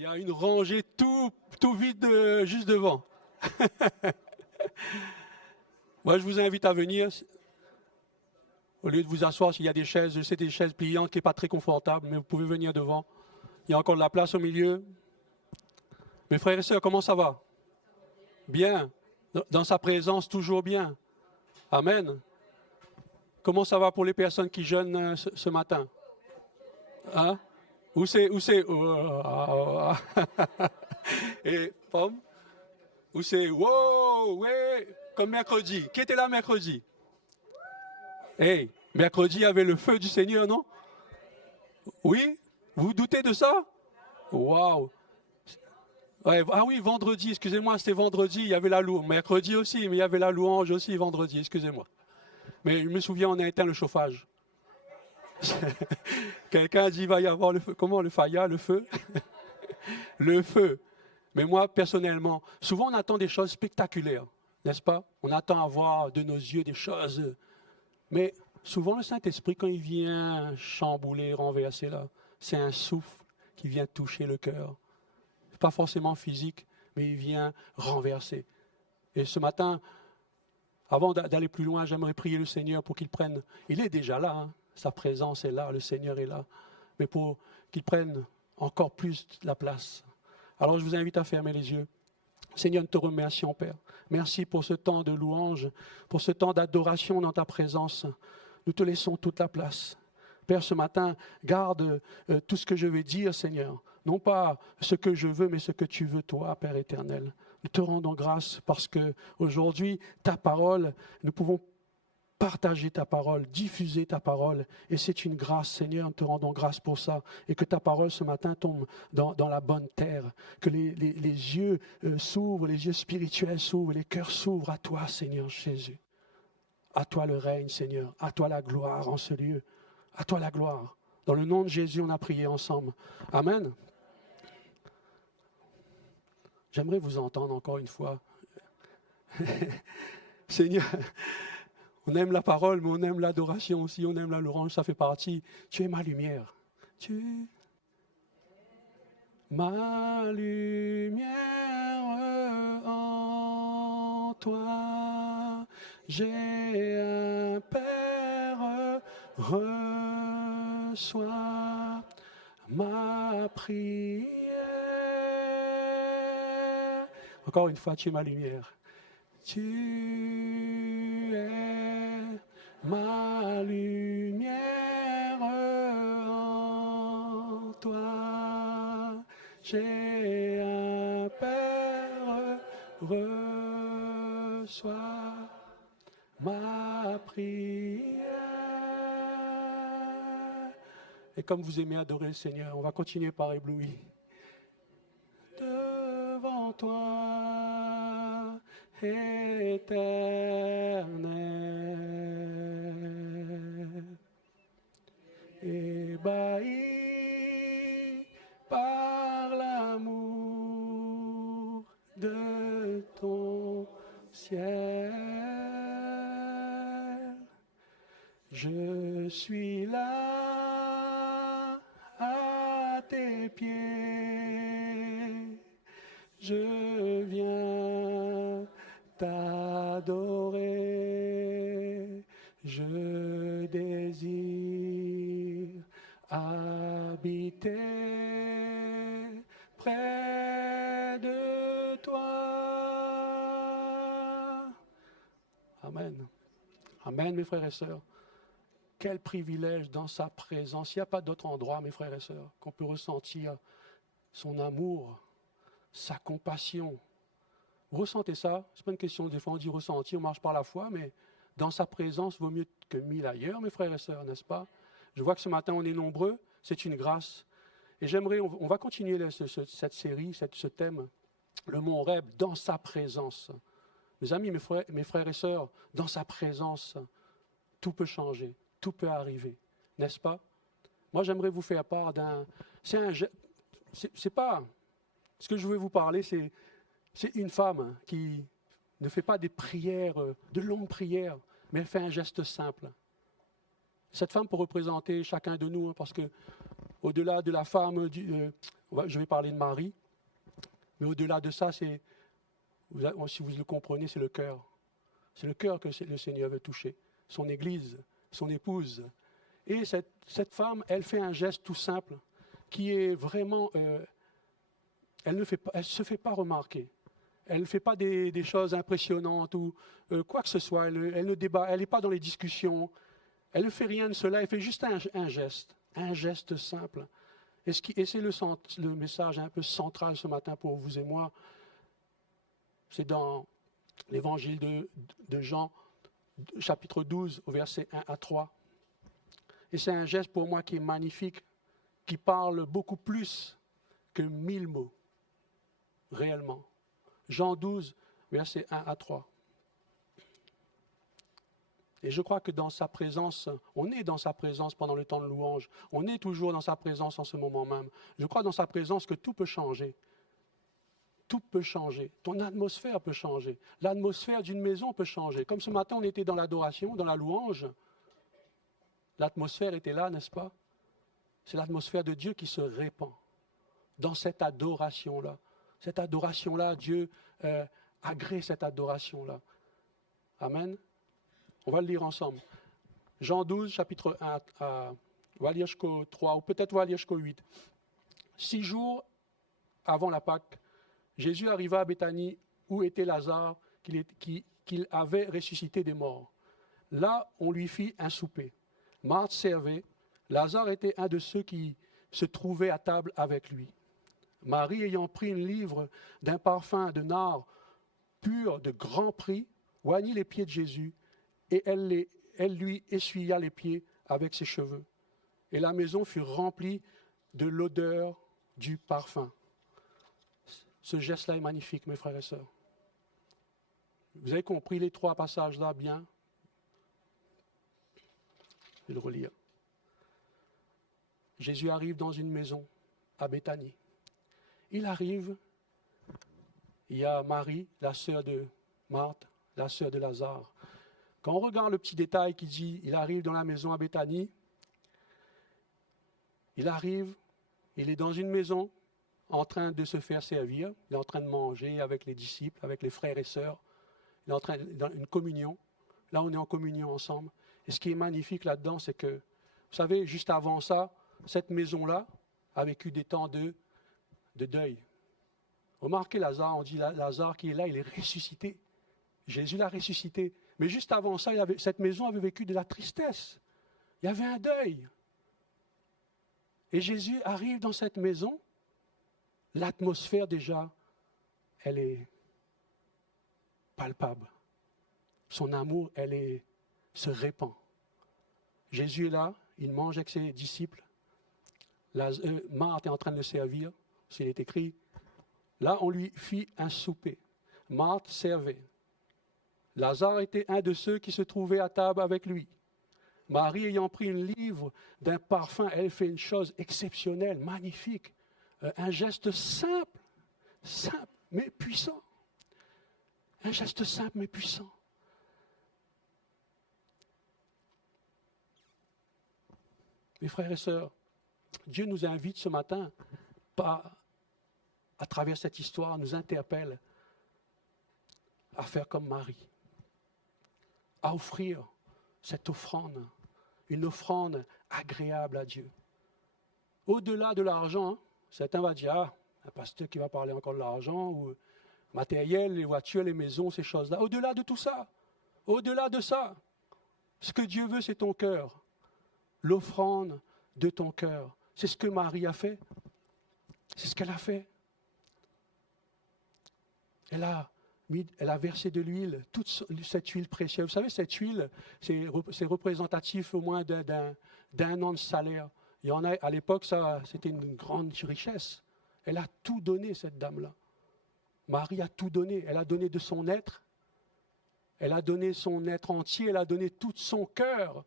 Il y a une rangée tout vide juste devant. Moi, je vous invite à venir. Au lieu de vous asseoir, s'il y a des chaises, c'est des chaises pliantes qui n'est pas très confortable, mais vous pouvez venir devant. Il y a encore de la place au milieu. Mes frères et sœurs, comment ça va? Bien. Dans sa présence, toujours bien. Amen. Comment ça va pour les personnes qui jeûnent ce matin? Hein? Où c'est? Et pomme? Où c'est? Wow, ouais, comme mercredi. Qui était là mercredi? Hey, mercredi, il y avait le feu du Seigneur, non? Oui? Vous vous doutez de ça? Waouh! Ouais, ah oui, vendredi, excusez-moi, c'était vendredi, il y avait la louange. Mercredi aussi, mais il y avait la louange aussi vendredi, excusez-moi. Mais je me souviens, on a éteint le chauffage. Quelqu'un a dit, il va y avoir le feu. Comment le faya, le feu? Le feu. Mais moi, personnellement, souvent on attend des choses spectaculaires, n'est-ce pas? On attend à voir de nos yeux des choses. Mais souvent le Saint-Esprit, quand il vient chambouler, renverser là, c'est un souffle qui vient toucher le cœur. Pas forcément physique, mais il vient renverser. Et ce matin, avant d'aller plus loin, j'aimerais prier le Seigneur pour qu'il prenne, il est déjà là, hein, sa présence est là, le Seigneur est là, mais pour qu'il prenne encore plus la place. Alors je vous invite à fermer les yeux. Seigneur, nous te remercions, Père. Merci pour ce temps de louange, pour ce temps d'adoration dans ta présence. Nous te laissons toute la place. Père, ce matin, garde tout ce que je vais dire, Seigneur. Non pas ce que je veux, mais ce que tu veux, toi, Père éternel. Nous te rendons grâce parce que aujourd'hui, ta parole, nous pouvons partager ta parole, diffuser ta parole. Et c'est une grâce, Seigneur, nous te rendons grâce pour ça. Et que ta parole ce matin tombe dans la bonne terre. Que les yeux s'ouvrent, les yeux spirituels s'ouvrent, les cœurs s'ouvrent à toi, Seigneur Jésus. À toi le règne, Seigneur. À toi la gloire en ce lieu. À toi la gloire. Dans le nom de Jésus, on a prié ensemble. Amen. J'aimerais vous entendre encore une fois. Seigneur, on aime la parole, mais on aime l'adoration aussi, on aime la louange, ça fait partie. Tu es ma lumière. Tu es ma lumière en toi. J'ai un Père, reçois ma prière. Encore une fois, tu es ma lumière. Tu es ma lumière en toi. J'ai un Père, reçois ma prière. Et comme vous aimez adorer le Seigneur, on va continuer par ébloui. Devant toi, éternel, ébahi par l'amour de ton ciel. Je suis là à tes pieds. Je viens t'adorer, je désire habiter près de toi. Amen. Amen, mes frères et sœurs. Quel privilège dans sa présence. Il n'y a pas d'autre endroit, mes frères et sœurs, qu'on peut ressentir son amour, sa compassion. Vous ressentez ça? Ce n'est pas une question, des fois on dit ressentir, on marche par la foi, mais dans sa présence vaut mieux que 1000 ailleurs, mes frères et sœurs, n'est-ce pas? Je vois que ce matin on est nombreux, c'est une grâce. Et j'aimerais, on va continuer cette série, ce thème, le mont Horeb, dans sa présence. Mes amis, mes frères et sœurs, dans sa présence, tout peut changer, tout peut arriver, n'est-ce pas? Moi j'aimerais vous faire part d'un... C'est pas... Ce que je veux vous parler, c'est une femme qui ne fait pas des prières, de longues prières, mais elle fait un geste simple. Cette femme peut représenter chacun de nous, hein, parce que au-delà de la femme, Je vais parler de Marie, mais au-delà de ça, si vous le comprenez, c'est le cœur. C'est le cœur que le Seigneur veut toucher. Son Église, son épouse. Et cette femme, elle fait un geste tout simple qui est vraiment... elle ne se fait pas remarquer. Elle ne fait pas des choses impressionnantes ou quoi que ce soit. Elle ne débat, elle n'est pas dans les discussions. Elle ne fait rien de cela. Elle fait juste un geste simple. Et c'est le message un peu central ce matin pour vous et moi. C'est dans l'évangile de Jean, chapitre 12, au verset 1 à 3. Et c'est un geste pour moi qui est magnifique, qui parle beaucoup plus que 1000 mots, réellement. Jean 12, verset 1 à 3. Et je crois que dans sa présence, on est dans sa présence pendant le temps de louange. On est toujours dans sa présence en ce moment même. Je crois dans sa présence que tout peut changer. Tout peut changer. Ton atmosphère peut changer. L'atmosphère d'une maison peut changer. Comme ce matin, on était dans l'adoration, dans la louange. L'atmosphère était là, n'est-ce pas? C'est l'atmosphère de Dieu qui se répand dans cette adoration-là. Cette adoration-là, Dieu agrée cette adoration-là. Amen. On va le lire ensemble. Jean 12, chapitre 1, on va lire jusqu'au 3, ou peut-être on va lire jusqu'au 8. 6 jours avant la Pâque, Jésus arriva à Béthanie, où était Lazare, qu'il avait ressuscité des morts. Là, on lui fit un souper. Marthe servait. Lazare était un de ceux qui se trouvaient à table avec lui. Marie, ayant pris une livre d'un parfum de nard pur de grand prix, oignit les pieds de Jésus, et elle lui essuya les pieds avec ses cheveux. Et la maison fut remplie de l'odeur du parfum. Ce geste-là est magnifique, mes frères et sœurs. Vous avez compris les 3 passages-là bien? Je vais le relire. Jésus arrive dans une maison à Béthanie. Il arrive, il y a Marie, la sœur de Marthe, la sœur de Lazare. Quand on regarde le petit détail qui dit, il arrive dans la maison à Béthanie, il arrive, il est dans une maison en train de se faire servir, il est en train de manger avec les disciples, avec les frères et sœurs, il est en train dans une communion. Là, on est en communion ensemble. Et ce qui est magnifique là-dedans, c'est que, vous savez, juste avant ça, cette maison-là a vécu des temps de deuil. Remarquez Lazare, on dit Lazare qui est là, il est ressuscité. Jésus l'a ressuscité. Mais juste avant ça, cette maison avait vécu de la tristesse. Il y avait un deuil. Et Jésus arrive dans cette maison. L'atmosphère déjà, elle est palpable. Son amour, se répand. Jésus est là, il mange avec ses disciples. Marthe est en train de le servir, s'il est écrit. Là, on lui fit un souper. Marthe servait. Lazare était un de ceux qui se trouvaient à table avec lui. Marie, ayant pris une livre d'un parfum, elle fait une chose exceptionnelle, magnifique. Un geste simple, mais puissant. Un geste simple, mais puissant. Mes frères et sœurs, Dieu nous invite ce matin, à travers cette histoire, nous interpelle à faire comme Marie, à offrir cette offrande, une offrande agréable à Dieu. Au-delà de l'argent, certains vont dire, un pasteur qui va parler encore de l'argent, ou matériel, les voitures, les maisons, ces choses-là. Au-delà de tout ça, ce que Dieu veut, c'est ton cœur. L'offrande de ton cœur. C'est ce que Marie a fait. C'est ce qu'elle a fait. Elle a versé de l'huile, toute cette huile précieuse. Vous savez, cette huile, c'est représentatif au moins d'un an de salaire. Il y en a, à l'époque, c'était une grande richesse. Elle a tout donné, cette dame-là. Marie a tout donné. Elle a donné de son être. Elle a donné son être entier. Elle a donné tout son cœur.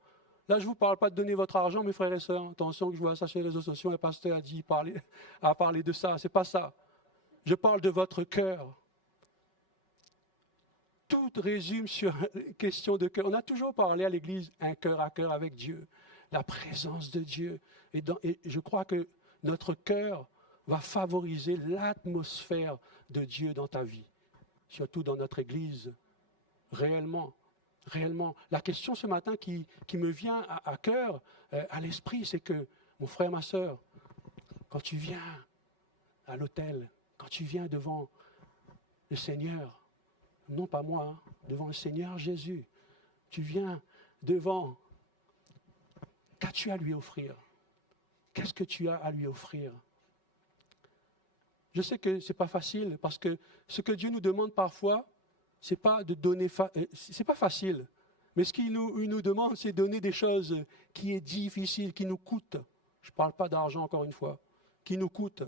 Là, je ne vous parle pas de donner votre argent, mes frères et sœurs. Attention que je vois ça sur les réseaux sociaux. Un pasteur a parlé de ça. Ce n'est pas ça. Je parle de votre cœur. Tout résume sur une question de cœur. On a toujours parlé à l'Église un cœur à cœur avec Dieu, la présence de Dieu. Et je crois que notre cœur va favoriser l'atmosphère de Dieu dans ta vie, surtout dans notre Église, réellement. Réellement. La question ce matin qui me vient à cœur, à l'esprit, c'est que, mon frère, ma sœur, quand tu viens à l'autel, quand tu viens devant le Seigneur, non pas moi, hein, devant le Seigneur Jésus, tu viens devant, qu'as-tu à lui offrir? Qu'est-ce que tu as à lui offrir? Je sais que ce n'est pas facile, parce que ce que Dieu nous demande parfois, c'est pas de donner, c'est pas facile. Mais ce qu'il nous demande, c'est de donner des choses qui est difficile, qui nous coûtent. Je ne parle pas d'argent encore une fois, qui nous coûtent.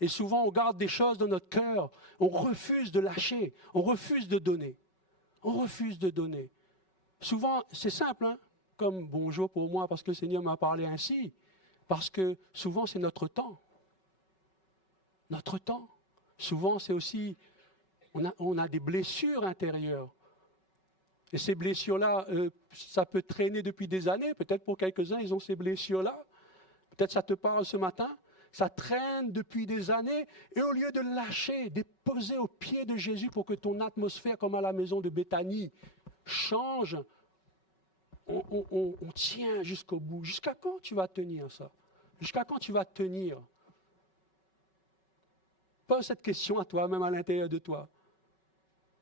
Et souvent, on garde des choses dans notre cœur, on refuse de lâcher, on refuse de donner. On refuse de donner. Souvent, c'est simple, hein, comme bonjour pour moi, parce que le Seigneur m'a parlé ainsi, parce que souvent, c'est notre temps. Notre temps. Souvent, c'est aussi, on a des blessures intérieures. Et ces blessures-là, ça peut traîner depuis des années. Peut-être pour quelques-uns, ils ont ces blessures-là. Peut-être ça te parle ce matin. Ça traîne depuis des années. Et au lieu de lâcher, de poser aux pieds de Jésus pour que ton atmosphère, comme à la maison de Béthanie, change, on tient jusqu'au bout. Jusqu'à quand tu vas tenir ça? Jusqu'à quand tu vas tenir? Pose cette question à toi, même à l'intérieur de toi.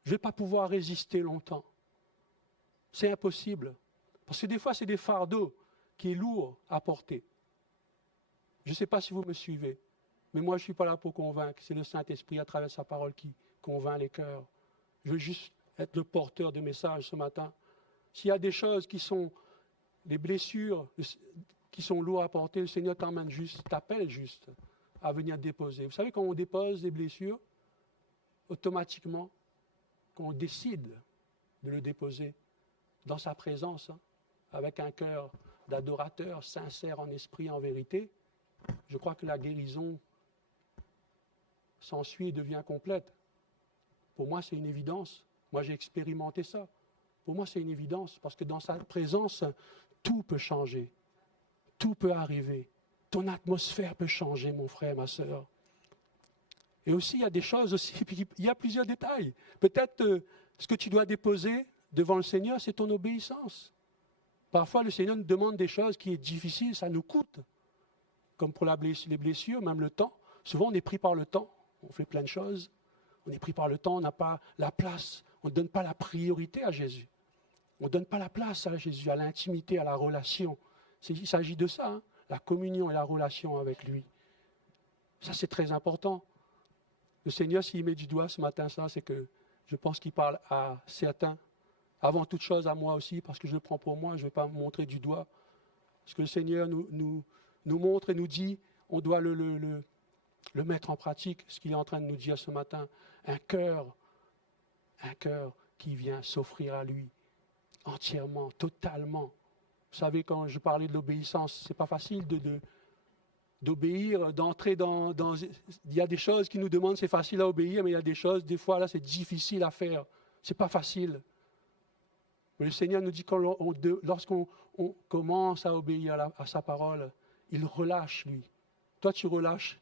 Je ne vais pas pouvoir résister longtemps. C'est impossible. Parce que des fois, c'est des fardeaux qui est lourd à porter. Je ne sais pas si vous me suivez, mais moi, je ne suis pas là pour convaincre. C'est le Saint-Esprit, à travers sa parole, qui convainc les cœurs. Je veux juste être le porteur de message ce matin. S'il y a des choses qui sont des blessures, qui sont lourdes à porter, le Seigneur t'emmène juste, t'appelle juste à venir déposer. Vous savez, quand on dépose des blessures, automatiquement, quand on décide de le déposer, dans sa présence, hein, avec un cœur d'adorateur sincère en esprit et en vérité, je crois que la guérison s'ensuit et devient complète. Pour moi, c'est une évidence. Moi, j'ai expérimenté ça. Pour moi, c'est une évidence, parce que dans sa présence, tout peut changer. Tout peut arriver. Ton atmosphère peut changer, mon frère, ma sœur. Et aussi, il y a des choses aussi, il y a plusieurs détails. Peut-être ce que tu dois déposer devant le Seigneur, c'est ton obéissance. Parfois, le Seigneur nous demande des choses qui sont difficiles, ça nous coûte. Comme pour les blessures, même le temps. Souvent, on est pris par le temps. On fait plein de choses. On est pris par le temps, on n'a pas la place. On ne donne pas la priorité à Jésus. On ne donne pas la place à Jésus, à l'intimité, à la relation. Il s'agit de ça, hein, la communion et la relation avec lui. Ça, c'est très important. Le Seigneur, s'il met du doigt ce matin, ça, c'est que je pense qu'il parle à certains. Avant toute chose, à moi aussi, parce que je le prends pour moi, je ne vais pas me montrer du doigt. Parce que le Seigneur nous montre et nous dit, on doit le mettre en pratique, ce qu'il est en train de nous dire ce matin. Un cœur qui vient s'offrir à lui, entièrement, totalement. Vous savez, quand je parlais de l'obéissance, ce n'est pas facile d'obéir, d'entrer dans... Il y a des choses qui nous demandent, c'est facile à obéir, mais il y a des choses, des fois, là, c'est difficile à faire. Ce n'est pas facile. Mais le Seigneur nous dit que lorsqu'on commence à obéir à sa parole, il relâche, lui. Toi, tu relâches,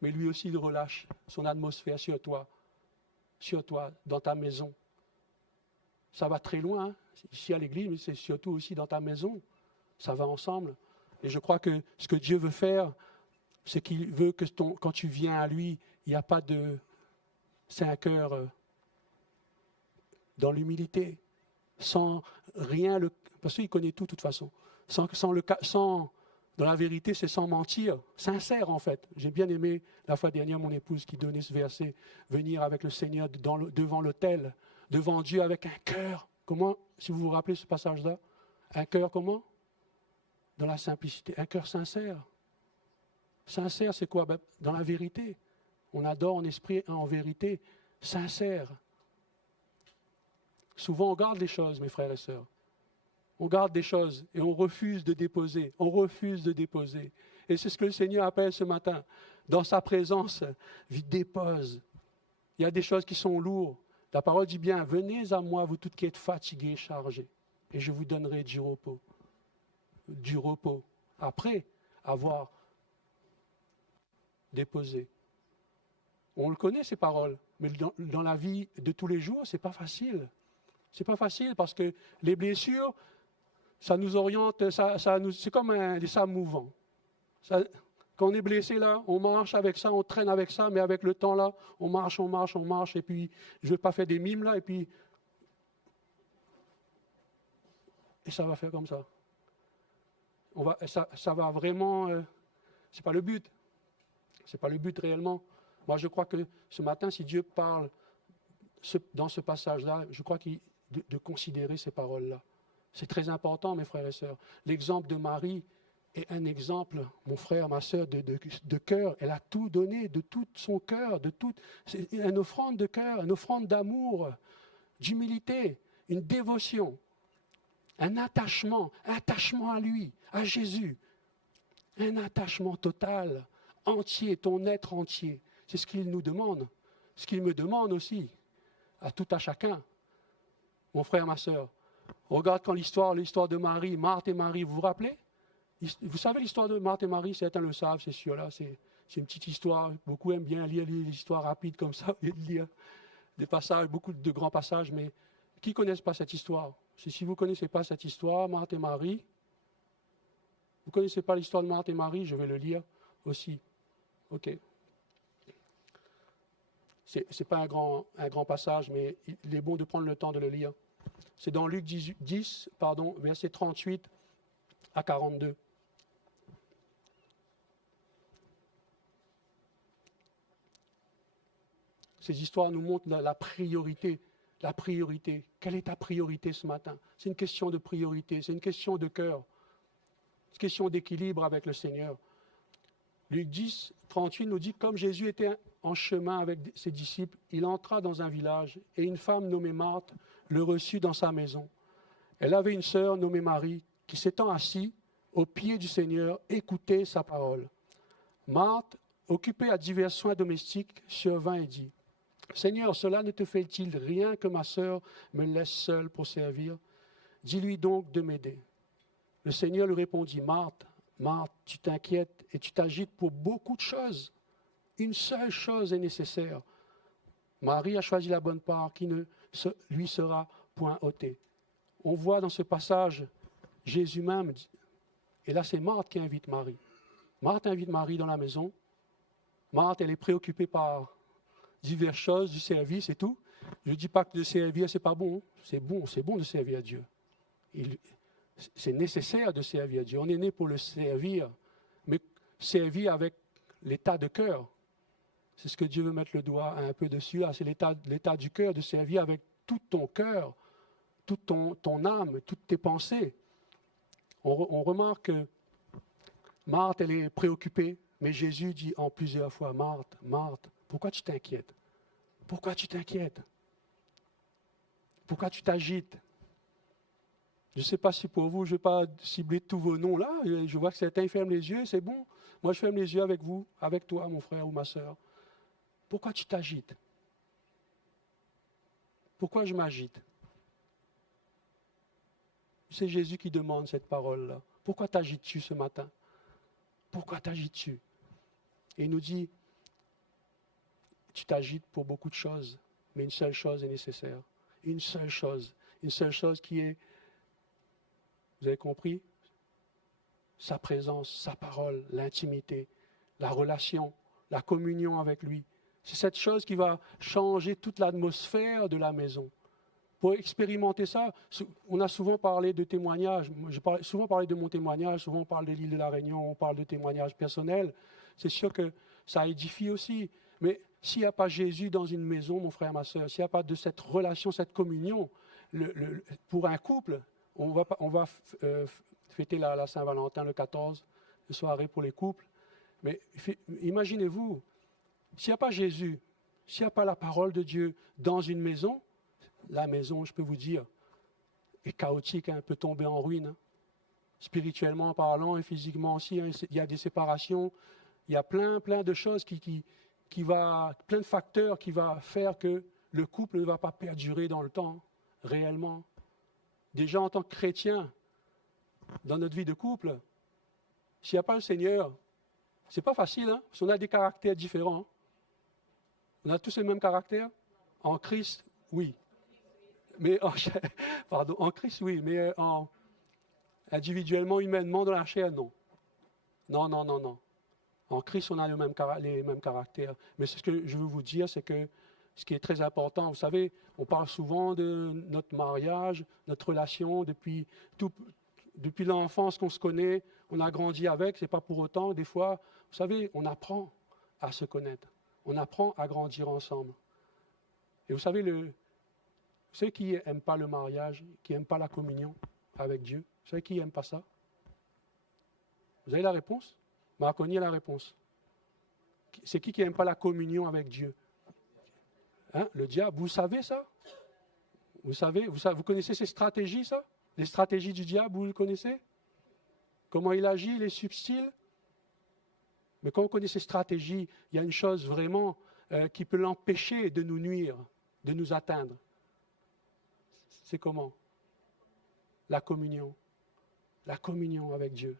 mais lui aussi, il relâche son atmosphère sur toi, dans ta maison. Ça va très loin, hein, ici à l'église, mais c'est surtout aussi dans ta maison. Ça va ensemble. Et je crois que ce que Dieu veut faire, c'est qu'il veut que quand tu viens à lui, il n'y a pas de... C'est un cœur dans l'humilité, sans rien, parce qu'il connaît tout de toute façon. Dans la vérité, c'est sans mentir, sincère en fait. J'ai bien aimé la fois dernière mon épouse qui donnait ce verset, venir avec le Seigneur devant l'autel, devant Dieu avec un cœur. Comment, si vous vous rappelez ce passage-là, un cœur comment? Dans la simplicité, un cœur sincère. Sincère, c'est quoi? Ben, dans la vérité. On adore en esprit et en vérité, sincère. Souvent, on garde les choses, mes frères et sœurs. On garde des choses et on refuse de déposer. On refuse de déposer. Et c'est ce que le Seigneur appelle ce matin. Dans sa présence, il dépose. Il y a des choses qui sont lourdes. La parole dit bien, venez à moi, vous toutes qui êtes fatigués et chargés, et je vous donnerai du repos. Du repos. Après avoir déposé. On le connaît, ces paroles, mais dans la vie de tous les jours, ce n'est pas facile. Ce n'est pas facile parce que les blessures, ça nous oriente, c'est comme des sables mouvants. Quand on est blessé, là, on marche avec ça, on traîne avec ça, mais avec le temps, là, on marche, et puis je ne veux pas faire des mimes, là, et ça va faire comme ça. Ça va vraiment, c'est pas le but. C'est pas le but réellement. Moi, je crois que ce matin, si Dieu parle dans ce passage-là, je crois de considérer ces paroles-là. C'est très important, mes frères et sœurs. L'exemple de Marie est un exemple, mon frère, ma sœur, de cœur. Elle a tout donné, de tout son cœur, c'est une offrande de cœur, une offrande d'amour, d'humilité, une dévotion, un attachement à lui, à Jésus. Un attachement total, entier, ton être entier. C'est ce qu'il nous demande. Ce qu'il me demande aussi, à chacun. Mon frère, ma sœur, regarde quand l'histoire de Marie, Marthe et Marie, vous vous rappelez? Vous savez l'histoire de Marthe et Marie, certains le savent, c'est sûr, là, c'est une petite histoire. Beaucoup aiment bien lire les histoires rapides comme ça, lire des passages, beaucoup de grands passages, mais qui ne connaissent pas cette histoire? Si vous ne connaissez pas cette histoire, Marthe et Marie, vous ne connaissez pas l'histoire de Marthe et Marie, je vais le lire aussi. OK. Ce n'est pas un grand passage, mais il est bon de prendre le temps de le lire. C'est dans Luc 10, versets 38 à 42. Ces histoires nous montrent la priorité. La priorité. Quelle est ta priorité ce matin? C'est une question de priorité, c'est une question de cœur. C'est une question d'équilibre avec le Seigneur. Luc 10, 38 nous dit, comme Jésus était en chemin avec ses disciples, il entra dans un village et une femme nommée Marthe le reçut dans sa maison. Elle avait une sœur nommée Marie qui, s'étant assise aux pieds du Seigneur, écoutait sa parole. Marthe, occupée à divers soins domestiques, survint et dit, « Seigneur, cela ne te fait-il rien que ma sœur me laisse seule pour servir? Dis-lui donc de m'aider. » Le Seigneur lui répondit, « Marthe, Marthe, tu t'inquiètes et tu t'agites pour beaucoup de choses. Une seule chose est nécessaire. Marie a choisi la bonne part qui ne lui sera point ôtée. » On voit dans ce passage Jésus même, et là c'est Marthe qui invite Marie. Marthe invite Marie dans la maison. Marthe, elle est préoccupée par diverses choses, du service et tout. Je ne dis pas que de servir, c'est pas bon. C'est bon de servir à Dieu. C'est nécessaire de servir à Dieu. On est né pour le servir, mais servir avec l'état de cœur. C'est ce que Dieu veut mettre le doigt un peu dessus. Là. C'est l'état du cœur, de servir avec tout ton cœur, toute ton âme, toutes tes pensées. On remarque que Marthe, elle est préoccupée, mais Jésus dit en plusieurs fois, « Marthe, Marthe, pourquoi tu t'inquiètes? Pourquoi tu t'inquiètes? Pourquoi tu t'agites? » Je ne sais pas si pour vous, je ne vais pas cibler tous vos noms là. Je vois que certains ferment les yeux, c'est bon. Moi, je ferme les yeux avec vous, avec toi, mon frère ou ma sœur. Pourquoi tu t'agites? Pourquoi je m'agite? C'est Jésus qui demande cette parole-là. Pourquoi t'agites-tu ce matin? Pourquoi t'agites-tu? Et il nous dit, tu t'agites pour beaucoup de choses, mais une seule chose est nécessaire. Une seule chose qui est, vous avez compris? Sa présence, sa parole, l'intimité, la relation, la communion avec lui. C'est cette chose qui va changer toute l'atmosphère de la maison. Pour expérimenter ça, on a souvent parlé de témoignages. J'ai souvent parlé de mon témoignage, souvent on parle de l'île de la Réunion, on parle de témoignages personnels. C'est sûr que ça édifie aussi. Mais s'il n'y a pas Jésus dans une maison, mon frère, ma soeur, s'il n'y a pas de cette relation, cette communion, pour un couple, on va fêter la Saint-Valentin le 14, une soirée pour les couples. Mais imaginez-vous, s'il n'y a pas Jésus, s'il n'y a pas la parole de Dieu dans une maison, la maison, je peux vous dire, est chaotique, hein, peut tomber en ruine. Hein. Spirituellement parlant et physiquement aussi, hein, il y a des séparations, il y a plein de choses plein de facteurs qui vont faire que le couple ne va pas perdurer dans le temps, réellement. Déjà en tant que chrétien, dans notre vie de couple, s'il n'y a pas le Seigneur, C'est pas facile, hein, parce qu'on a des caractères différents. Hein. On a tous les mêmes caractères. En Christ, oui. Mais en, pardon, en Christ, oui, mais individuellement, humainement, dans la chair, non. Non, non, non, non. En Christ, on a les mêmes caractères. Mais ce que je veux vous dire, c'est que ce qui est très important, vous savez, on parle souvent de notre mariage, notre relation depuis l'enfance qu'on se connaît, on a grandi avec, c'est pas pour autant, des fois, vous savez, on apprend à se connaître. On apprend à grandir ensemble. Et vous savez, ceux qui n'aiment pas le mariage, qui n'aiment pas la communion avec Dieu, ceux qui n'aiment pas ça, vous avez la réponse? Marconi a la réponse. C'est qui n'aime pas la communion avec Dieu? Hein? Le diable, vous savez ça? Vous connaissez ses stratégies, ça? Les stratégies du diable, vous le connaissez? Comment il agit, il est subtil? Mais quand on connaît ses stratégies, il y a une chose vraiment qui peut l'empêcher de nous nuire, de nous atteindre. C'est comment? La communion. La communion avec Dieu.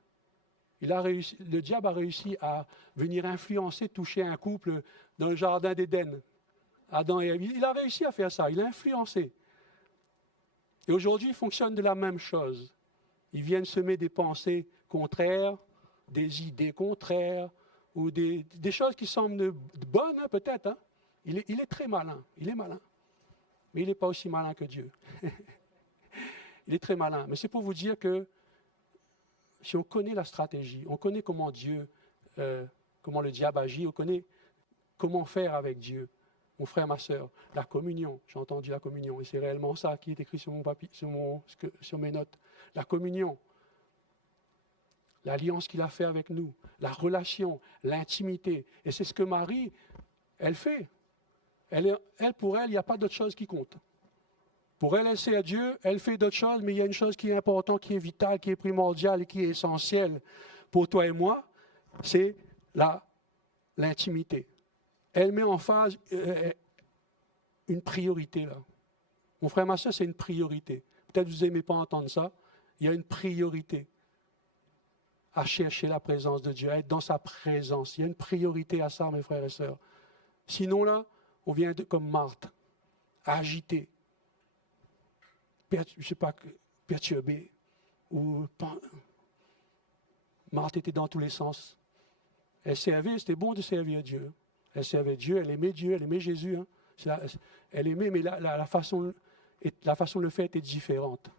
Le diable a réussi à venir influencer, toucher un couple dans le jardin d'Éden. Adam et Ève. Il a réussi à faire ça, il a influencé. Et aujourd'hui, il fonctionne de la même chose. Ils viennent semer des pensées contraires, des idées contraires, ou des choses qui semblent bonnes, hein, peut-être. Hein. Il est très malin, il est malin. Mais il n'est pas aussi malin que Dieu. Il est très malin. Mais c'est pour vous dire que si on connaît la stratégie, on connaît comment comment le diable agit, on connaît comment faire avec Dieu. Mon frère, ma soeur, la communion, j'ai entendu la communion, et c'est réellement ça qui est écrit sur sur mes notes. La communion, l'alliance qu'il a fait avec nous, la relation, l'intimité. Et c'est ce que Marie, elle fait. Pour elle, il n'y a pas d'autre chose qui compte. Pour elle, elle sait à Dieu, elle fait d'autres choses, mais il y a une chose qui est importante, qui est vitale, qui est primordiale et qui est essentielle pour toi et moi, c'est l'intimité. Elle met en phase une priorité là. Mon frère, ma soeur, c'est une priorité. Peut-être que vous n'aimez pas entendre ça. Il y a une priorité à chercher la présence de Dieu, à être dans sa présence. Il y a une priorité à ça, mes frères et sœurs. Sinon là, on vient comme Marthe, agité, je ne sais pas, perturbé. Marthe était dans tous les sens. Elle servait, c'était bon de servir Dieu. Elle servait Dieu, elle aimait Jésus. Hein. Elle aimait, mais la façon de le faire était différente.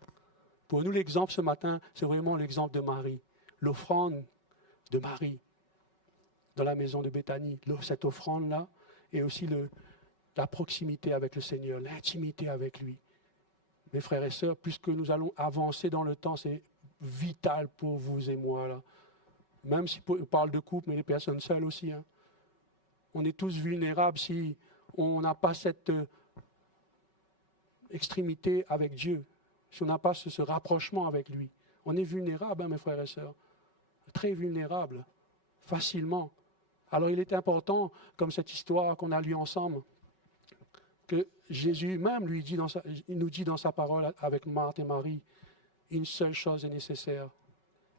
Pour nous, l'exemple ce matin, c'est vraiment l'exemple de Marie. L'offrande de Marie dans la maison de Béthanie. Cette offrande-là, et aussi la proximité avec le Seigneur, l'intimité avec lui. Mes frères et sœurs, puisque nous allons avancer dans le temps, c'est vital pour vous et moi. Là. Même si on parle de couple, mais les personnes seules aussi. Hein. On est tous vulnérables si on n'a pas cette extrémité avec Dieu, si on n'a pas ce rapprochement avec lui. On est vulnérable, hein, mes frères et sœurs. Très vulnérable, facilement. Alors il est important, comme cette histoire qu'on a lue ensemble, que Jésus même il nous dit dans sa parole avec Marthe et Marie, une seule chose est nécessaire.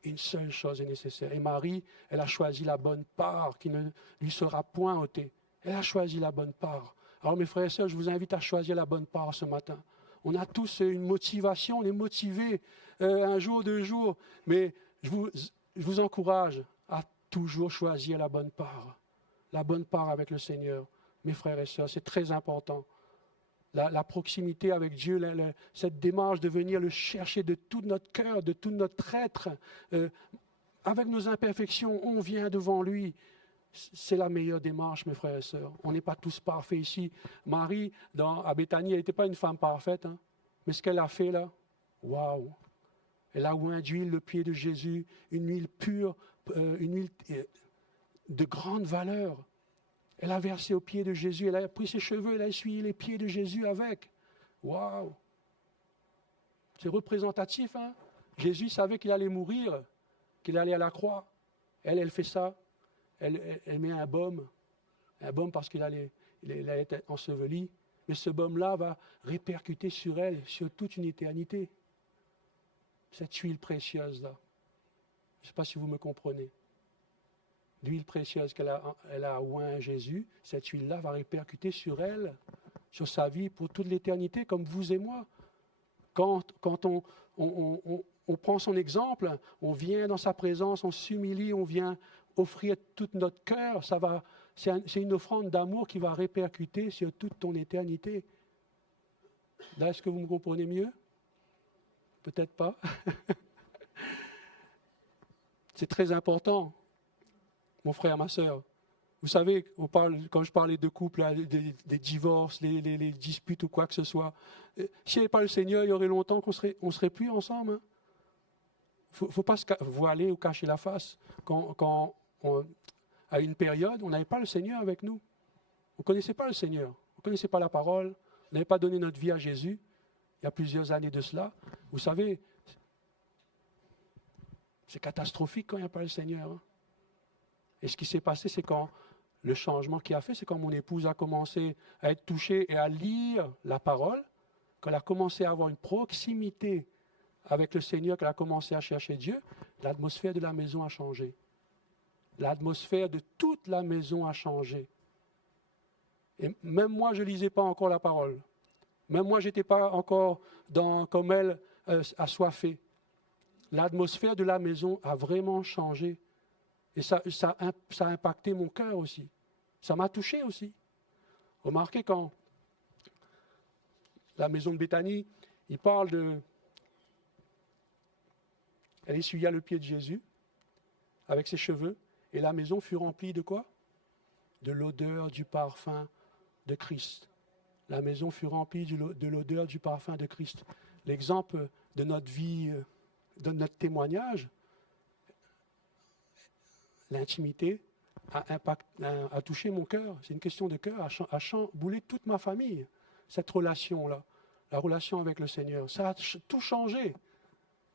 Une seule chose est nécessaire. Et Marie, elle a choisi la bonne part qui ne lui sera point ôtée. Elle a choisi la bonne part. Alors mes frères et sœurs, je vous invite à choisir la bonne part ce matin. On a tous une motivation, on est motivés un jour, 2 jours, mais je vous encourage à toujours choisir la bonne part avec le Seigneur. Mes frères et sœurs, c'est très important. La proximité avec Dieu, cette démarche de venir le chercher de tout notre cœur, de tout notre être, avec nos imperfections, on vient devant lui. C'est la meilleure démarche, mes frères et sœurs. On n'est pas tous parfaits ici. Marie, à Béthanie, elle n'était pas une femme parfaite, hein, mais ce qu'elle a fait là, waouh! Elle a oint d'huile le pied de Jésus, une huile pure, une huile de grande valeur. Elle a versé aux pieds de Jésus, elle a pris ses cheveux, elle a essuyé les pieds de Jésus avec. Waouh! C'est représentatif, hein? Jésus savait qu'il allait mourir, qu'il allait à la croix. Elle fait ça. Elle met un baume parce qu'il allait être enseveli. Mais ce baume-là va répercuter sur elle, sur toute une éternité. Cette huile précieuse-là. Je ne sais pas si vous me comprenez. l'huile précieuse elle a oint Jésus, cette huile-là va répercuter sur elle, sur sa vie pour toute l'éternité, comme vous et moi. Quand on prend son exemple, on vient dans sa présence, on s'humilie, on vient offrir tout notre cœur, c'est une offrande d'amour qui va répercuter sur toute ton éternité. Là, est-ce que vous me comprenez mieux? Peut-être pas. C'est très important, mon frère, ma soeur. Vous savez, quand je parlais de couple, là, des divorces, les disputes ou quoi que ce soit, s'il n'y avait pas le Seigneur, il y aurait longtemps qu'on serait plus ensemble. Hein. Faut pas se voiler ou cacher la face. À une période, on n'avait pas le Seigneur avec nous. On ne connaissait pas le Seigneur. On ne connaissait pas la parole. On n'avait pas donné notre vie à Jésus. Il y a plusieurs années de cela. Vous savez, c'est catastrophique quand il n'y a pas le Seigneur. Hein. Et ce qui s'est passé, c'est quand le changement qu'il a fait, c'est quand mon épouse a commencé à être touchée et à lire la parole, qu'elle a commencé à avoir une proximité avec le Seigneur, qu'elle a commencé à chercher Dieu, l'atmosphère de la maison a changé. L'atmosphère de toute la maison a changé. Et même moi, je ne lisais pas encore la parole. Même moi, je n'étais pas encore comme elle, assoiffée. L'atmosphère de la maison a vraiment changé. Et ça a impacté mon cœur aussi. Ça m'a touché aussi. Remarquez quand la maison de Béthanie, il parle de... Elle essuya le pied de Jésus avec ses cheveux. Et la maison fut remplie de quoi? De l'odeur du parfum de Christ. La maison fut remplie de l'odeur du parfum de Christ. L'exemple de notre vie, de notre témoignage, l'intimité a touché mon cœur. C'est une question de cœur, a chamboulé toute ma famille, cette relation-là, la relation avec le Seigneur. Ça a tout changé,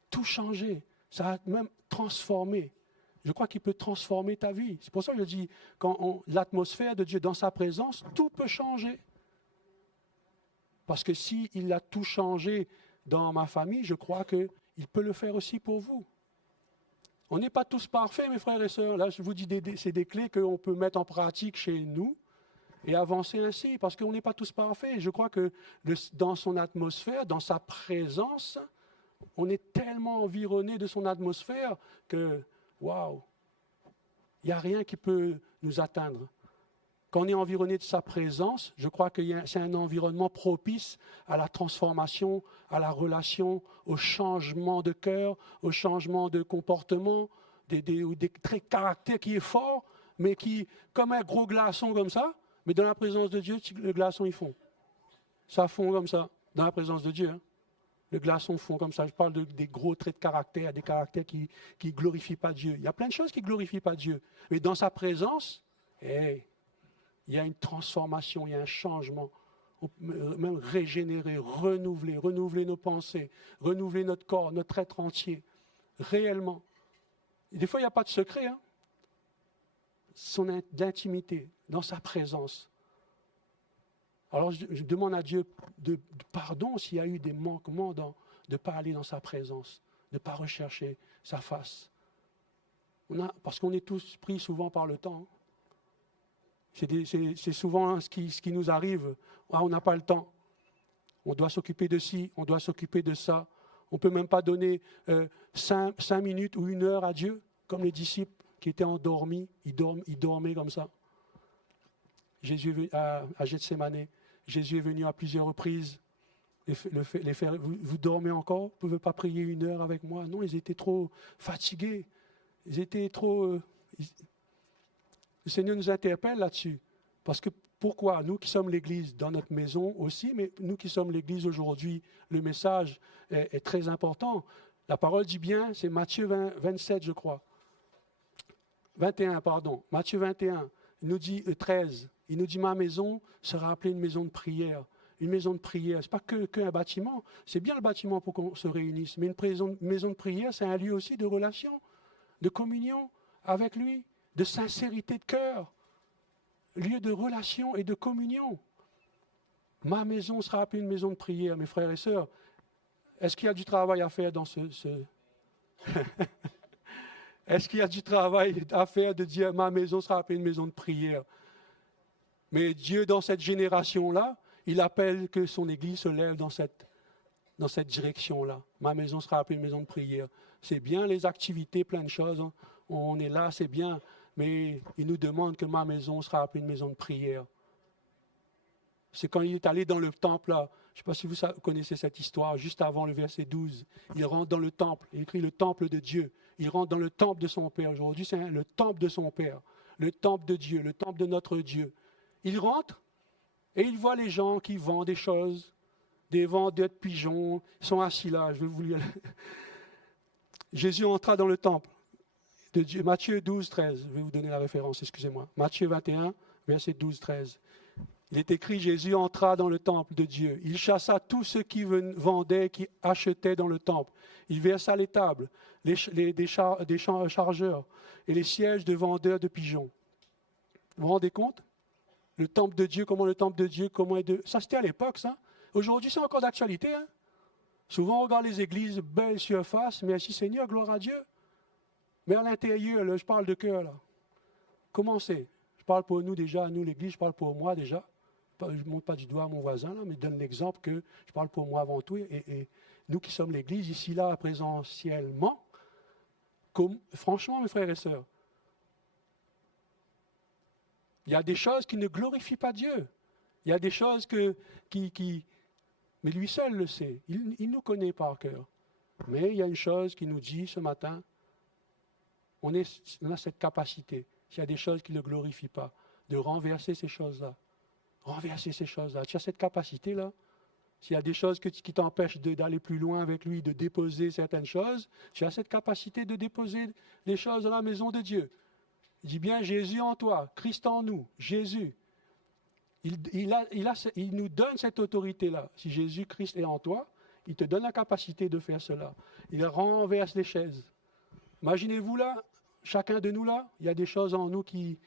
tout changé. Ça a même transformé. Je crois qu'il peut transformer ta vie. C'est pour ça que je dis, quand l'atmosphère de Dieu dans sa présence, tout peut changer. Parce que s'il a tout changé dans ma famille, je crois qu'il peut le faire aussi pour vous. On n'est pas tous parfaits, mes frères et sœurs. Là, je vous dis, c'est des clés qu'on peut mettre en pratique chez nous et avancer ainsi, parce qu'on n'est pas tous parfaits. Je crois que dans son atmosphère, dans sa présence, on est tellement environné de son atmosphère que, waouh, il n'y a rien qui peut nous atteindre. Quand on est environné de sa présence, je crois que c'est un environnement propice à la transformation, à la relation, au changement de cœur, au changement de comportement, des traits de caractère qui est fort, mais qui, comme un gros glaçon comme ça, mais dans la présence de Dieu, le glaçon, il fond. Ça fond comme ça, dans la présence de Dieu. Hein. Le glaçon fond comme ça. Je parle des gros traits de caractère, des caractères qui ne glorifient pas Dieu. Il y a plein de choses qui ne glorifient pas Dieu. Mais dans sa présence, hey, il y a une transformation, il y a un changement. On peut même régénérer, renouveler nos pensées, renouveler notre corps, notre être entier, réellement. Et des fois, il n'y a pas de secret. Hein. Son intimité, dans sa présence. Alors, je demande à Dieu de pardon s'il y a eu des manquements de ne pas aller dans sa présence, de ne pas rechercher sa face. Parce qu'on est tous pris souvent par le temps. Hein. C'est souvent ce qui nous arrive. Ah, on n'a pas le temps. On doit s'occuper de ci, on doit s'occuper de ça. On ne peut même pas donner 5 minutes ou 1 heure à Dieu, comme les disciples qui étaient endormis. Ils dormaient comme ça. Jésus à Gethsémane, Jésus est venu à plusieurs reprises. Vous dormez encore? Vous ne pouvez pas prier 1 heure avec moi? Non, ils étaient trop fatigués. Ils étaient trop... Le Seigneur nous interpelle là-dessus. Parce que pourquoi? Nous qui sommes l'Église dans notre maison aussi, mais nous qui sommes l'Église aujourd'hui, le message est très important. La parole dit bien, c'est Matthieu 27, je crois. 21, pardon. Matthieu 21, il nous dit 13. Il nous dit, ma maison sera appelée une maison de prière. Une maison de prière, ce n'est pas qu'un bâtiment. C'est bien le bâtiment pour qu'on se réunisse, mais une maison de prière, c'est un lieu aussi de relation, de communion avec lui, de sincérité de cœur, lieu de relation et de communion. Ma maison sera appelée une maison de prière, mes frères et sœurs. Est-ce qu'il y a du travail à faire dans ce... Est-ce qu'il y a du travail à faire de dire ma maison sera appelée une maison de prière? Mais Dieu, dans cette génération-là, il appelle que son Église se lève dans cette direction-là. Ma maison sera appelée une maison de prière. C'est bien les activités, plein de choses. Hein. On est là, c'est bien. Mais il nous demande que ma maison sera appelée une maison de prière. C'est quand il est allé dans le temple, là, je ne sais pas si vous connaissez cette histoire, juste avant le verset 12. Il rentre dans le temple, il écrit le temple de Dieu. Il rentre dans le temple de son Père. Aujourd'hui, c'est le temple de son Père, le temple de Dieu, le temple de notre Dieu. Il rentre et il voit les gens qui vendent des choses, des vendeurs de pigeons, ils sont assis là. Je vais vous lire. Jésus entra dans le temple de Dieu. Matthieu 12, 13. Je vais vous donner la référence, excusez-moi. Matthieu 21, verset 12, 13. Il est écrit, Jésus entra dans le temple de Dieu. Il chassa tous ceux qui vendaient, qui achetaient dans le temple. Il versa les tables, des chargeurs et les sièges de vendeurs de pigeons. Vous vous rendez compte? Le temple de Dieu, comment le temple de Dieu, comment est de... Ça, c'était à l'époque, ça. Aujourd'hui, c'est encore d'actualité. Hein? Souvent, on regarde les églises belles surface, merci Seigneur, gloire à Dieu. Mais à l'intérieur, là, je parle de cœur, là. Comment c'est? Je parle pour nous déjà, nous l'église, je parle pour moi déjà. Je ne montre pas du doigt à mon voisin, là, mais je donne l'exemple que je parle pour moi avant tout. Et nous qui sommes l'église, ici, là, présentiellement, franchement, mes frères et sœurs, il y a des choses qui ne glorifient pas Dieu. Il y a des choses mais lui seul le sait. Il nous connaît par cœur. Mais il y a une chose qui nous dit ce matin, on a cette capacité, s'il y a des choses qui ne le glorifient pas, de renverser ces choses-là. Renverser ces choses-là. Tu as cette capacité-là. S'il y a des choses qui t'empêchent d'aller plus loin avec lui, de déposer certaines choses, tu as cette capacité de déposer les choses dans la maison de Dieu. Il dit bien Jésus en toi, Christ en nous, Jésus. Il nous donne cette autorité-là. Si Jésus-Christ est en toi, il te donne la capacité de faire cela. Il renverse les chaises. Imaginez-vous là, chacun de nous là, il y a des choses en nous qui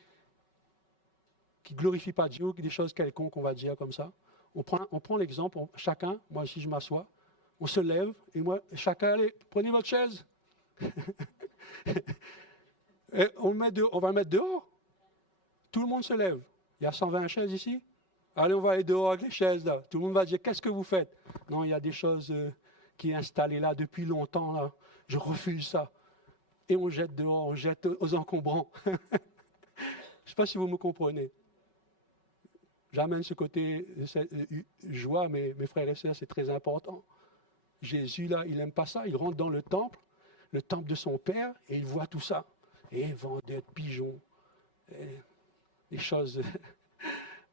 glorifient pas Dieu, des choses quelconques, on va dire comme ça. On prend l'exemple, chacun, moi si je m'assois, on se lève, et moi, chacun, allez, prenez votre chaise. Et on va le mettre dehors. Tout le monde se lève. Il y a 120 chaises ici. Allez, on va aller dehors avec les chaises là. Tout le monde va dire, qu'est-ce que vous faites? Non, il y a des choses qui sont installées là depuis longtemps. Là. Je refuse ça. Et on jette dehors, on jette aux encombrants. Je ne sais pas si vous me comprenez. J'amène ce côté joie, mes frères et sœurs, c'est très important. Jésus, là, il n'aime pas ça. Il rentre dans le temple de son Père, et il voit tout ça. Et vendeur de pigeons, des choses.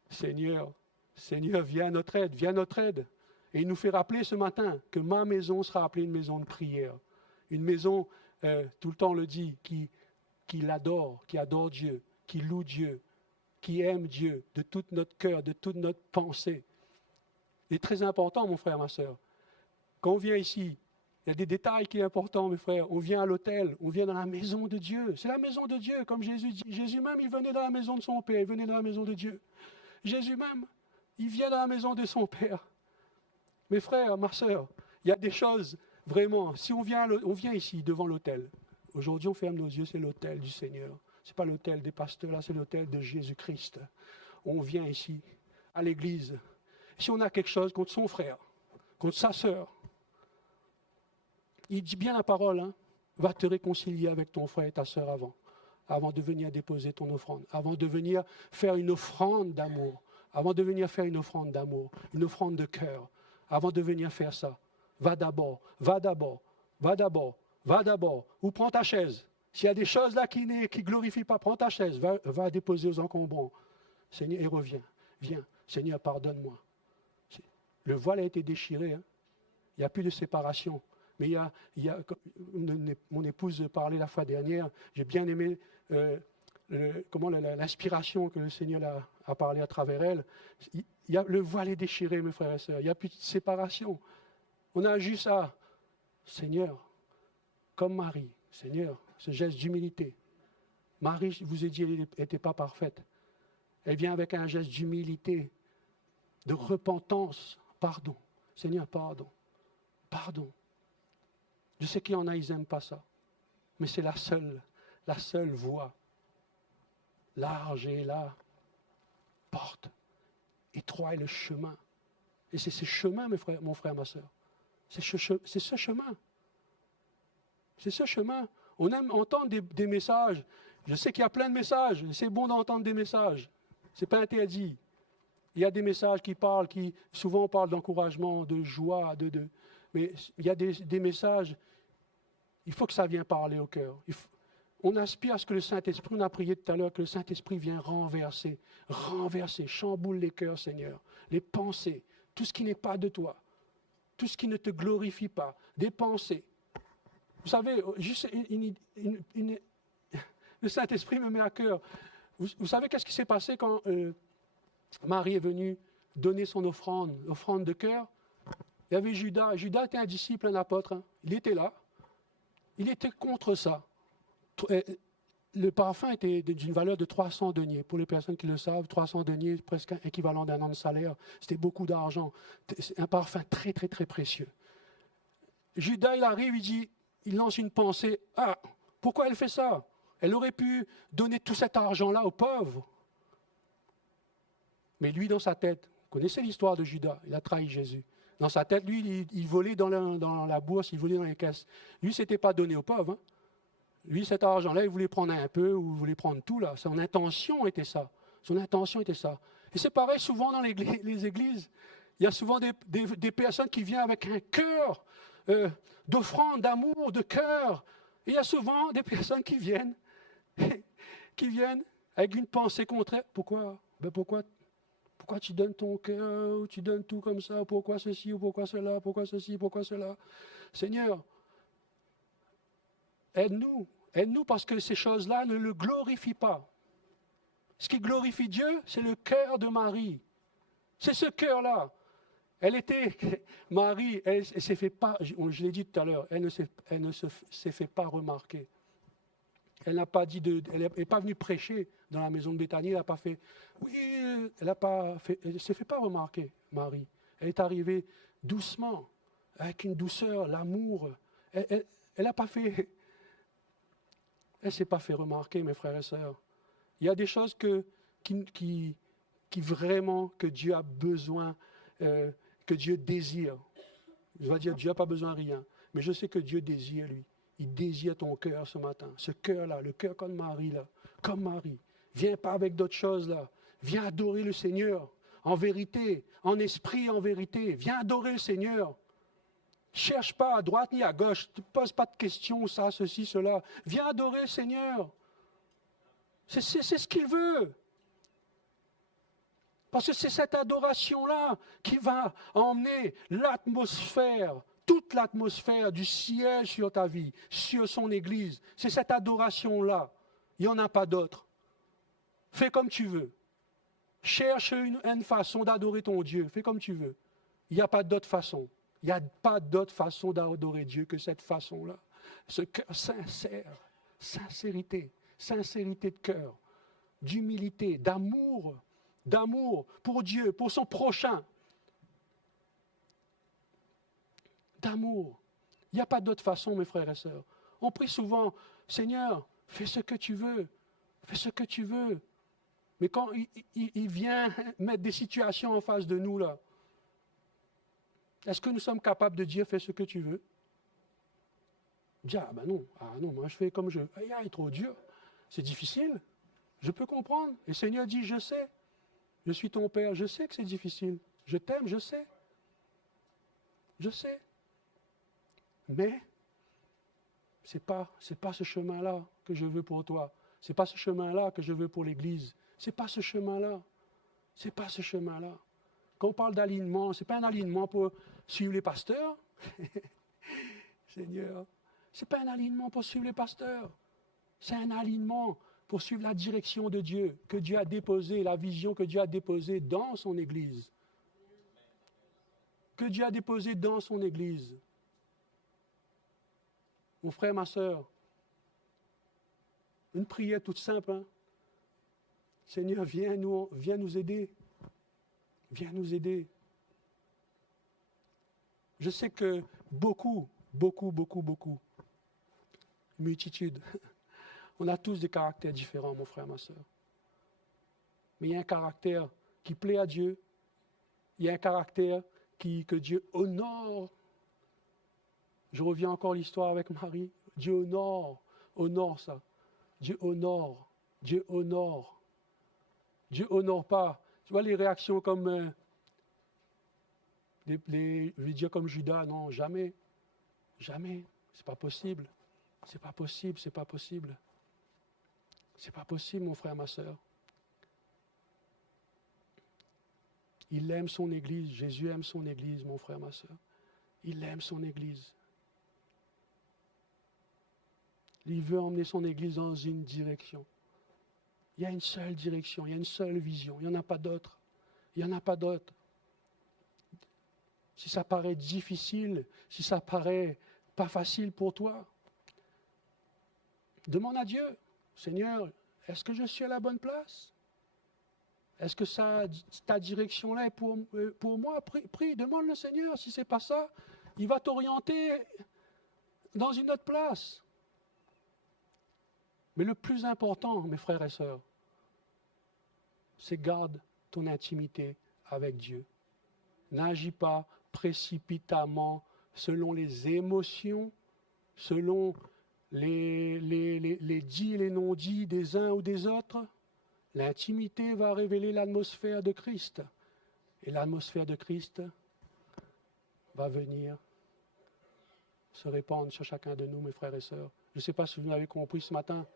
Seigneur, viens à notre aide, viens à notre aide. Et il nous fait rappeler ce matin que ma maison sera appelée une maison de prière. Une maison, tout le temps on le dit, qui l'adore, qui adore Dieu, qui loue Dieu, qui aime Dieu de tout notre cœur, de toute notre pensée. Il est très important, mon frère, ma soeur. Quand on vient ici, il y a des détails qui sont importants, mes frères. On vient à l'autel, on vient dans la maison de Dieu. C'est la maison de Dieu, comme Jésus dit. Jésus même, il venait dans la maison de son Père, il venait dans la maison de Dieu. Jésus même, il vient dans la maison de son Père. Mes frères, ma soeur, il y a des choses, vraiment, si on vient ici, devant l'autel. Aujourd'hui, on ferme nos yeux, c'est l'autel du Seigneur. Ce n'est pas l'autel des pasteurs, là, c'est l'autel de Jésus-Christ. On vient ici, à l'église. Si on a quelque chose contre son frère, contre sa sœur, il dit bien la parole, hein, va te réconcilier avec ton frère et ta sœur avant de venir déposer ton offrande, avant de venir faire une offrande d'amour, une offrande de cœur, avant de venir faire ça. Va d'abord, ou prends ta chaise. S'il y a des choses là qui ne glorifient pas, prends ta chaise, va déposer aux encombrants. Seigneur, et reviens, viens, Seigneur, pardonne-moi. Le voile a été déchiré, hein. Il n'y a plus de séparation. Mais mon épouse parlait la fois dernière, j'ai bien aimé l'inspiration que le Seigneur a parlé à travers elle. Le voile est déchiré, mes frères et sœurs, il n'y a plus de séparation. On a juste à, Seigneur, comme Marie, Seigneur, ce geste d'humilité. Marie, je vous ai dit, elle n'était pas parfaite. Elle vient avec un geste d'humilité, de repentance, pardon. Seigneur, pardon. Pardon. Je sais qu'il y en a, ils n'aiment pas ça. Mais c'est la seule la seule voie. Large est la porte, étroit est le chemin. Et c'est ce chemin, mon frère, ma soeur. C'est ce chemin. C'est ce chemin. On aime entendre des messages. Je sais qu'il y a plein de messages. C'est bon d'entendre des messages. Ce n'est pas interdit. Il y a des messages qui parlent, qui souvent parlent d'encouragement, de joie, mais il y a des messages, il faut que ça vienne parler au cœur. On aspire à ce que le Saint-Esprit, on a prié tout à l'heure, que le Saint-Esprit vienne renverser, chamboule les cœurs, Seigneur, les pensées, tout ce qui n'est pas de toi, tout ce qui ne te glorifie pas, des pensées. Vous savez, juste le Saint-Esprit me met à cœur. Vous savez qu'est-ce qui s'est passé quand Marie est venue donner son offrande de cœur? Il y avait Judas. Judas était un disciple, un apôtre. Hein. Il était là. Il était contre ça. Le parfum était d'une valeur de 300 deniers. Pour les personnes qui le savent, 300 deniers, presque équivalent d'un an de salaire. C'était beaucoup d'argent. C'est un parfum très, très, très précieux. Judas, il arrive, il lance une pensée. Ah, pourquoi elle fait ça? Elle aurait pu donner tout cet argent-là aux pauvres. Mais lui, dans sa tête, vous connaissez l'histoire de Judas, il a trahi Jésus. Dans sa tête, lui, il volait dans la bourse, il volait dans les caisses. Lui, ce n'était pas donné aux pauvres. Hein. Lui, cet argent-là, il voulait prendre un peu ou il voulait prendre tout. Là. Son intention était ça. Son intention était ça. Et c'est pareil souvent dans les églises. Il y a souvent des personnes qui viennent avec un cœur d'offrande, d'amour, de cœur. Et il y a souvent des personnes qui viennent avec une pensée contraire. Pourquoi? Pourquoi tu donnes ton cœur, ou tu donnes tout comme ça? Pourquoi ceci, ou pourquoi cela? Pourquoi ceci, pourquoi cela? Seigneur, aide-nous parce que ces choses-là ne le glorifient pas. Ce qui glorifie Dieu, c'est le cœur de Marie. C'est ce cœur-là. Marie, elle s'est fait pas, je l'ai dit tout à l'heure, elle ne s'est fait pas remarquer. Elle n'a pas dit elle n'est pas venue prêcher dans la maison de Béthanie, elle n'a pas fait, oui, elle ne s'est fait pas remarquer, Marie. Elle est arrivée doucement, avec une douceur, l'amour. Elle n'a pas fait, elle ne s'est pas fait remarquer, mes frères et sœurs. Il y a des choses qui vraiment, que Dieu a besoin, que Dieu désire. Je vais dire, Dieu n'a pas besoin de rien, mais je sais que Dieu désire, lui. Il désire ton cœur ce matin. Ce cœur-là, le cœur comme Marie, là. Comme Marie. Viens pas avec d'autres choses, là. Viens adorer le Seigneur. En vérité, en esprit, en vérité. Viens adorer le Seigneur. Cherche pas à droite ni à gauche. Ne te pose pas de questions, ça, ceci, cela. Viens adorer le Seigneur. C'est ce qu'il veut. Parce que c'est cette adoration-là qui va emmener l'atmosphère, toute l'atmosphère du ciel sur ta vie, sur son Église. C'est cette adoration-là. Il n'y en a pas d'autre. Fais comme tu veux. Cherche une façon d'adorer ton Dieu. Fais comme tu veux. Il n'y a pas d'autre façon. Il n'y a pas d'autre façon d'adorer Dieu que cette façon-là. Ce cœur sincère, sincérité de cœur, d'humilité, d'amour pour Dieu, pour son prochain. D'amour. Il n'y a pas d'autre façon, mes frères et sœurs. On prie souvent, Seigneur, fais ce que tu veux, fais ce que tu veux. Mais quand il vient mettre des situations en face de nous, là, est-ce que nous sommes capables de dire, fais ce que tu veux? Dire, non, moi je fais comme je veux. Il est trop dur, c'est difficile. Je peux comprendre. Et le Seigneur dit, je sais, je suis ton Père, je sais que c'est difficile. Je t'aime, je sais. Je sais. Mais ce n'est pas ce chemin-là que je veux pour toi. Ce n'est pas ce chemin-là que je veux pour l'Église. Ce n'est pas ce chemin-là. Ce n'est pas ce chemin-là. Quand on parle d'alignement, ce n'est pas un alignement pour suivre les pasteurs. Seigneur, ce n'est pas un alignement pour suivre les pasteurs. C'est un alignement pour suivre la direction de Dieu, que Dieu a déposée, la vision que Dieu a déposée dans son Église. Que Dieu a déposée dans son Église. Mon frère, ma soeur, une prière toute simple. Hein? Seigneur, viens nous aider. Viens nous aider. Je sais que beaucoup, multitude, On a tous des caractères différents, mon frère, ma soeur. Mais il y a un caractère qui plaît à Dieu. Il y a un caractère que Dieu honore. Je reviens encore à l'histoire avec Marie. Dieu honore ça. Dieu honore. Dieu honore. Dieu honore pas. Tu vois les réactions comme je vais dire comme Judas, non, jamais. Jamais. C'est pas possible. C'est pas possible, c'est pas possible. C'est pas possible, mon frère, ma soeur. Il aime son Église. Jésus aime son Église, mon frère, ma soeur. Il aime son Église. Il veut emmener son Église dans une direction. Il y a une seule direction, il y a une seule vision. Il n'y en a pas d'autre. Il n'y en a pas d'autre. Si ça paraît difficile, si ça paraît pas facile pour toi, demande à Dieu, Seigneur, est-ce que je suis à la bonne place? Est-ce que ta direction-là est pour moi? Prie, demande le Seigneur. Si ce n'est pas ça, il va t'orienter dans une autre place. Mais le plus important, mes frères et sœurs, c'est garde ton intimité avec Dieu. N'agis pas précipitamment selon les émotions, selon les dits et les non-dits des uns ou des autres. L'intimité va révéler l'atmosphère de Christ. Et l'atmosphère de Christ va venir se répandre sur chacun de nous, mes frères et sœurs. Je ne sais pas si vous l'avez compris ce matin.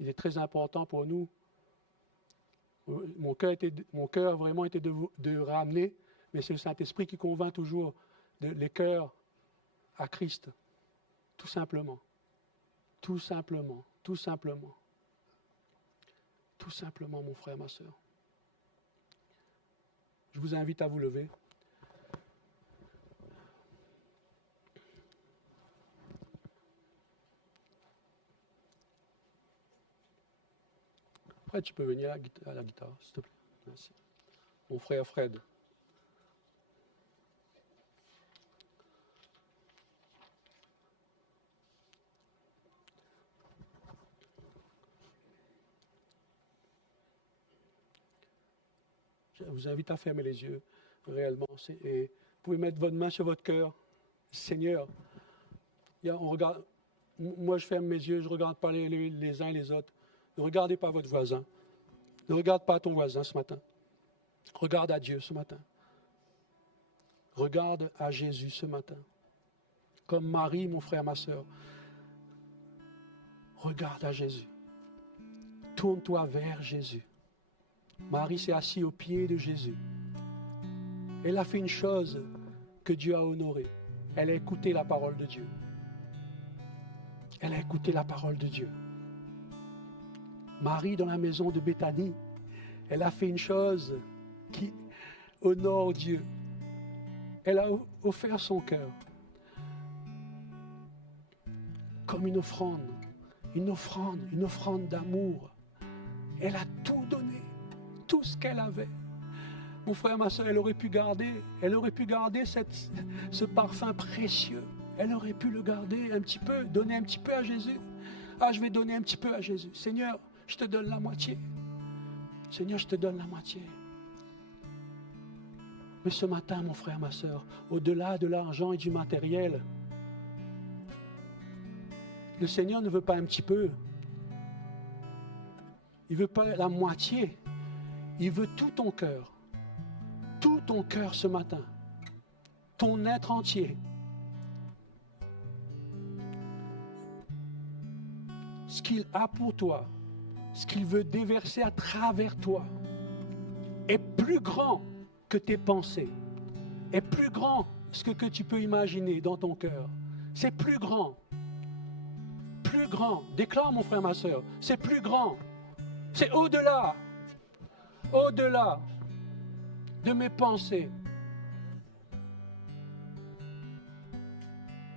Il est très important pour nous. Mon cœur vraiment était de ramener, mais c'est le Saint-Esprit qui convainc toujours les cœurs à Christ. Tout simplement. Tout simplement. Tout simplement. Tout simplement, mon frère, ma soeur. Je vous invite à vous lever. Après, tu peux venir à la guitare, s'il te plaît. Merci. Mon frère Fred. Je vous invite à fermer les yeux, réellement. Et vous pouvez mettre votre main sur votre cœur. Seigneur, on regarde, moi je ferme mes yeux, je ne regarde pas les uns et les autres. Ne regardez pas votre voisin. Ne regarde pas ton voisin ce matin. Regarde à Dieu ce matin. Regarde à Jésus ce matin. Comme Marie, mon frère, ma soeur. Regarde à Jésus. Tourne-toi vers Jésus. Marie s'est assise aux pieds de Jésus. Elle a fait une chose que Dieu a honorée. Elle a écouté la parole de Dieu. Elle a écouté la parole de Dieu. Marie, dans la maison de Béthanie, elle a fait une chose qui honore Dieu. Elle a offert son cœur comme une offrande d'amour. Elle a tout donné, tout ce qu'elle avait. Mon frère, ma soeur, elle aurait pu garder ce parfum précieux. Elle aurait pu le garder un petit peu, donner un petit peu à Jésus. Ah, je vais donner un petit peu à Jésus. Seigneur, je te donne la moitié. Seigneur, je te donne la moitié. Mais ce matin, mon frère, ma soeur, au-delà de l'argent et du matériel, le Seigneur ne veut pas un petit peu. Il ne veut pas la moitié. Il veut tout ton cœur. Tout ton cœur ce matin. Ton être entier. Ce qu'il a pour toi, ce qu'il veut déverser à travers toi, est plus grand que tes pensées, est plus grand que tu peux imaginer dans ton cœur. C'est plus grand. Plus grand. Déclare, mon frère, ma soeur. C'est plus grand. C'est au-delà. Au-delà de mes pensées.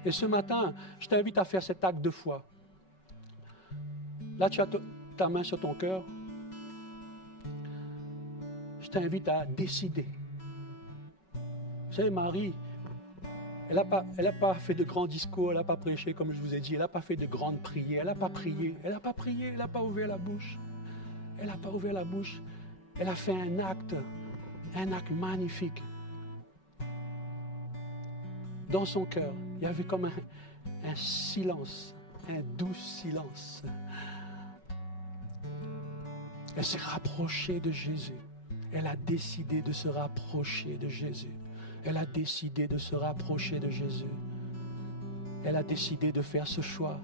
Et ce matin, je t'invite à faire cet acte de foi. Là, tu as ta main sur ton cœur. Je t'invite à décider. Vous savez, Marie, Elle n'a pas fait de grands discours, elle n'a pas prêché, comme je vous ai dit, elle n'a pas fait de grandes prières, elle n'a pas prié, elle n'a pas ouvert la bouche. Elle n'a pas ouvert la bouche. Elle a fait un acte magnifique. Dans son cœur, il y avait comme un silence, un doux silence. Elle s'est rapprochée de Jésus. Elle a décidé de se rapprocher de Jésus. Elle a décidé de se rapprocher de Jésus. Elle a décidé de faire ce choix,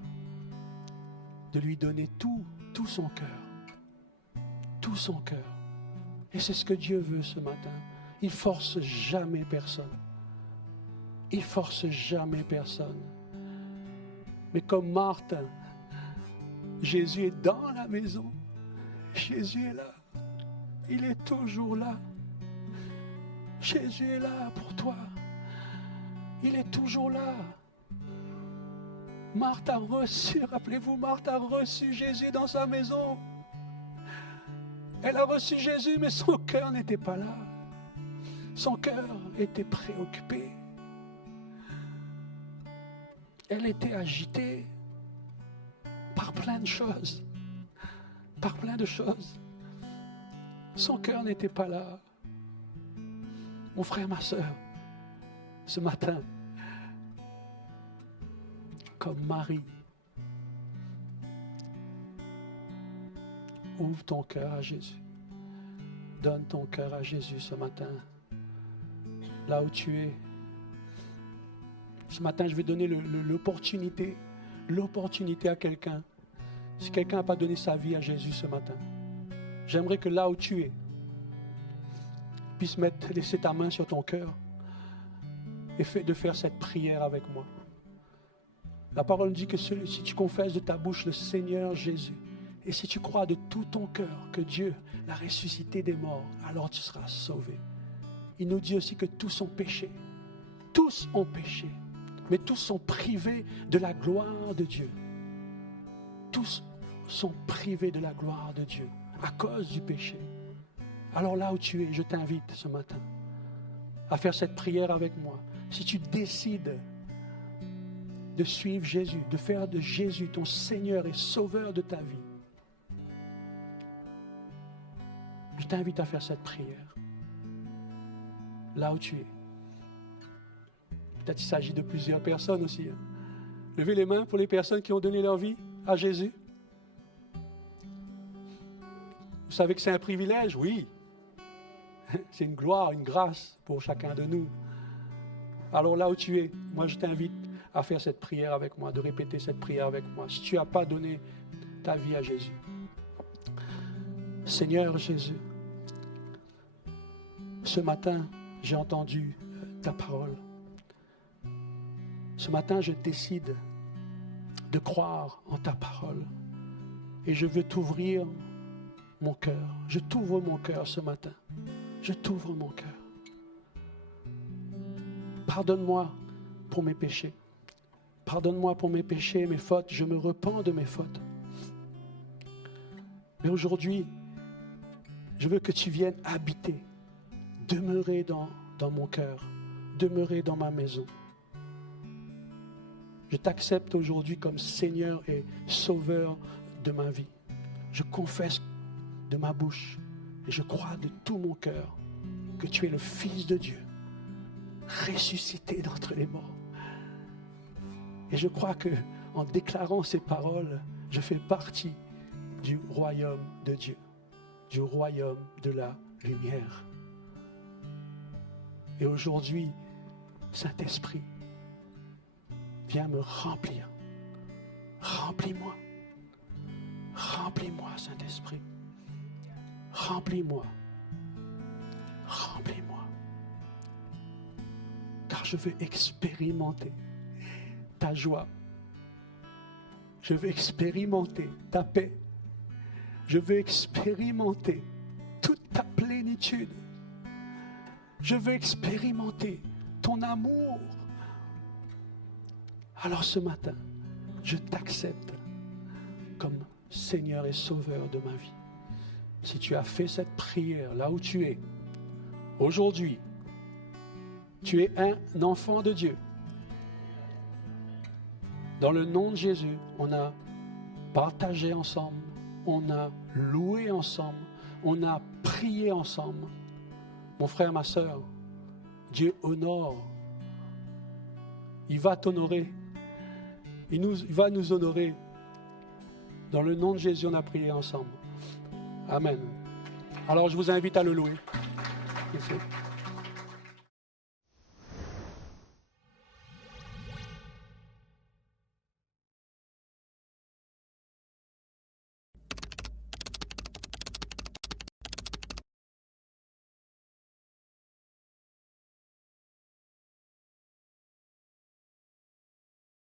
de lui donner tout son cœur. Tout son cœur. Et c'est ce que Dieu veut ce matin. Il ne force jamais personne. Il ne force jamais personne. Mais comme Marthe, Jésus est dans la maison. Jésus est là. Il est toujours là. Jésus est là pour toi. Il est toujours là. Marthe a reçu, rappelez-vous, Marthe a reçu Jésus dans sa maison. Elle a reçu Jésus, mais son cœur n'était pas là. Son cœur était préoccupé. Elle était agitée par plein de choses. Par plein de choses. Son cœur n'était pas là. Mon frère, ma soeur, ce matin, comme Marie, ouvre ton cœur à Jésus. Donne ton cœur à Jésus ce matin. Là où tu es. Ce matin, je vais donner l'opportunité à quelqu'un. Si quelqu'un n'a pas donné sa vie à Jésus ce matin, j'aimerais que là où tu es, puisses laisser ta main sur ton cœur et de faire cette prière avec moi. La parole dit que si tu confesses de ta bouche le Seigneur Jésus, et si tu crois de tout ton cœur que Dieu l'a ressuscité des morts, alors tu seras sauvé. Il nous dit aussi que tous ont péché. Tous ont péché. Mais tous sont privés de la gloire de Dieu. Tous sont privés de la gloire de Dieu à cause du péché. Alors là où tu es, je t'invite ce matin à faire cette prière avec moi. Si tu décides de suivre Jésus, de faire de Jésus ton Seigneur et Sauveur de ta vie, je t'invite à faire cette prière. Là où tu es. Peut-être qu'il s'agit de plusieurs personnes aussi. Levez les mains pour les personnes qui ont donné leur vie à Jésus. Vous savez que c'est un privilège? Oui. C'est une gloire, une grâce pour chacun de nous. Alors là où tu es, moi je t'invite à faire cette prière avec moi, de répéter cette prière avec moi. Si tu n'as pas donné ta vie à Jésus. Seigneur Jésus, ce matin, j'ai entendu ta parole. Ce matin, je décide de croire en ta parole. Et je veux t'ouvrir mon cœur. Je t'ouvre mon cœur ce matin. Je t'ouvre mon cœur. Pardonne-moi pour mes péchés. Pardonne-moi pour mes péchés, mes fautes. Je me repens de mes fautes. Mais aujourd'hui, je veux que tu viennes habiter, demeurer dans mon cœur, demeurer dans ma maison. Je t'accepte aujourd'hui comme Seigneur et Sauveur de ma vie. Je confesse de ma bouche et je crois de tout mon cœur que tu es le Fils de Dieu, ressuscité d'entre les morts. Et je crois que en déclarant ces paroles, je fais partie du royaume de Dieu, du royaume de la lumière. Et aujourd'hui, Saint-Esprit, viens me remplir. Remplis-moi. Remplis-moi, Saint-Esprit. Remplis-moi. Remplis-moi. Car je veux expérimenter ta joie. Je veux expérimenter ta paix. Je veux expérimenter toute ta plénitude. Je veux expérimenter ton amour. Alors ce matin, je t'accepte comme Seigneur et Sauveur de ma vie. Si tu as fait cette prière là où tu es, aujourd'hui, tu es un enfant de Dieu. Dans le nom de Jésus, on a partagé ensemble, on a loué ensemble, on a prié ensemble. Mon frère, ma soeur, Dieu honore. Il va t'honorer. Il va nous honorer. Dans le nom de Jésus, on a prié ensemble. Amen. Alors, je vous invite à le louer. Merci.